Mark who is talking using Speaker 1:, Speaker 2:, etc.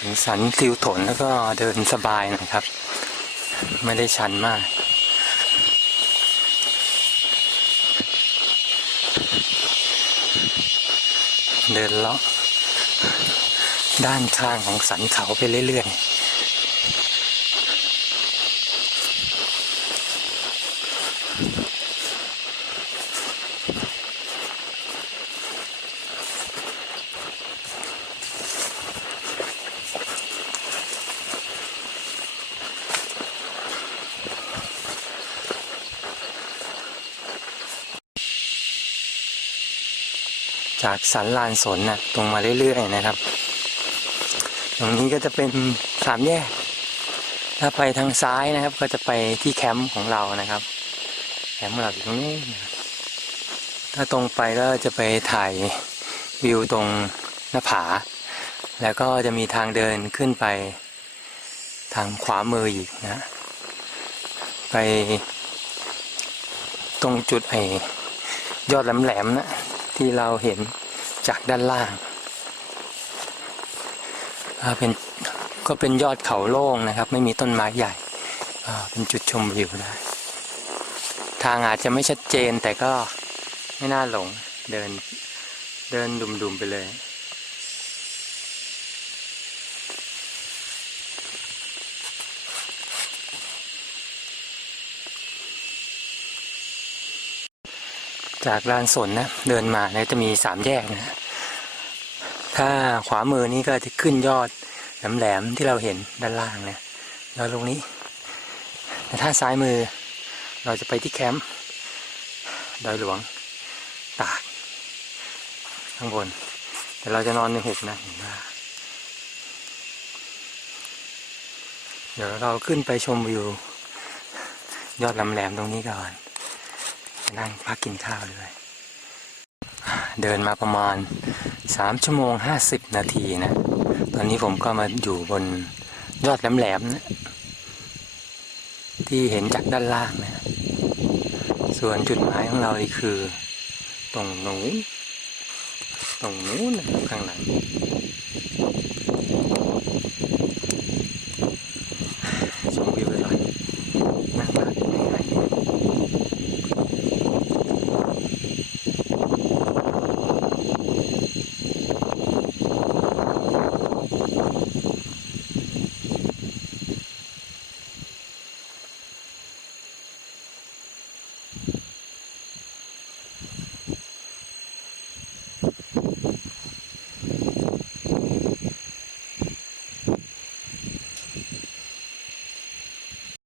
Speaker 1: ถึงสันติวถนแล้วก็เดินสบายนะครับ ไม่ได้ชันมาก เดินเลาะด้านข้างของสันเขาไปเรื่อยๆ จากสันลานสนนะตรงมาเรื่อยๆนะครับ ตรงนี้ก็จะเป็นสามแยก ถ้าไปทางซ้ายนะครับ ก็จะไปที่แคมป์ของเรานะครับ แคมป์ของเราอยู่ตรงนู้นถ้าตรงไปก็จะไปถ่ายวิวตรงหน้าผา แล้วก็จะมีทางเดินขึ้นไปทางขวามืออีกนะ ไปตรงจุดไอ้ยอดแหลมๆนะ ที่เราเห็นจากด้านล่างเป็นก็เป็นยอดเขาโล่งนะครับ ไม่มีต้นไม้ใหญ่เป็นจุดชมวิวได้ ทางอาจจะไม่ชัดเจนแต่ก็ไม่น่าหลงเดินเดินดุมๆไปเลย จากลานสนนะเดินมาเนี่ยจะมีสามแยกนะถ้าขวามือนี้ก็จะขึ้นยอดแหลมๆที่เราเห็นด้านล่างนะยอดตรงนี้ แต่ถ้าซ้ายมือเราจะไปที่แคมป์ดอยหลวงตากข้างบน แต่เราจะนอนในหุบนะเห็นว่าเดี๋ยวเราขึ้นไปชมวิวยอดแหลมๆตรงนี้ก่อน นั่งพักกินข้าวเลยเดินมาประมาณสามชั่วโมงห้าสิบนาทีนะ ตอนนี้ผมก็มาอยู่บนยอดแหลมๆนะที่เห็นจากด้านล่างนะ ส่วนจุดหมายของเราคือ ตรงนู้นตรงนู้นข้างหลัง